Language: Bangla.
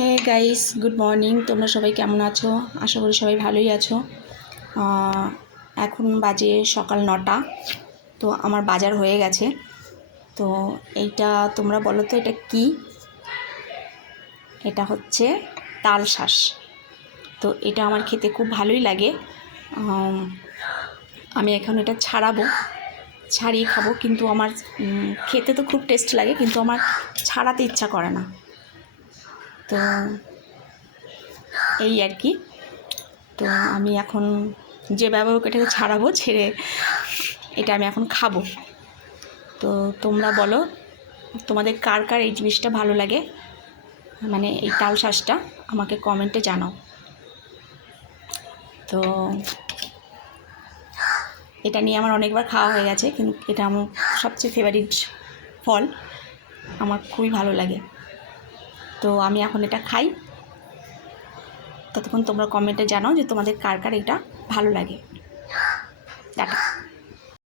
Hey guys, good morning. তোমরা সবাই কেমন আছো? আশা করি সবাই ভালোই আছো। এখন বাজে সকাল 9টা। তো আমার বাজার হয়ে গেছে। তো এইটা তোমরা বলো তো এটা কি? এটা হচ্ছে তাল শাঁস। তো এটা আমার খেতে খুব ভালোই লাগে। আমি এখন এটা ছাড়িয়ে খাবো, কিন্তু আমার খেতে তো খুব টেস্ট লাগে, কিন্তু আমার ছাড়াতে ইচ্ছা করে না। তো এই আর কি। তো আমি এখন যেভাবে হোক এটাকে ছেড়ে এটা আমি এখন খাবো। তো তোমরা বলো, তোমাদের কার কার এই জিনিসটা ভালো লাগে, মানে এই তাল শাঁসটা আমাকে কমেন্টে জানাও। তো এটা নিয়ে আমার অনেকবার খাওয়া হয়ে গেছে, কিন্তু এটা আমার সবচেয়ে ফেভারিট ফল, আমার খুবই ভালো লাগে। তো আমি এখন এটা খাই। ততক্ষণ তোমরা কমেন্টে জানাও যে তোমাদের কার কার এটা ভালো লাগে। টাটা।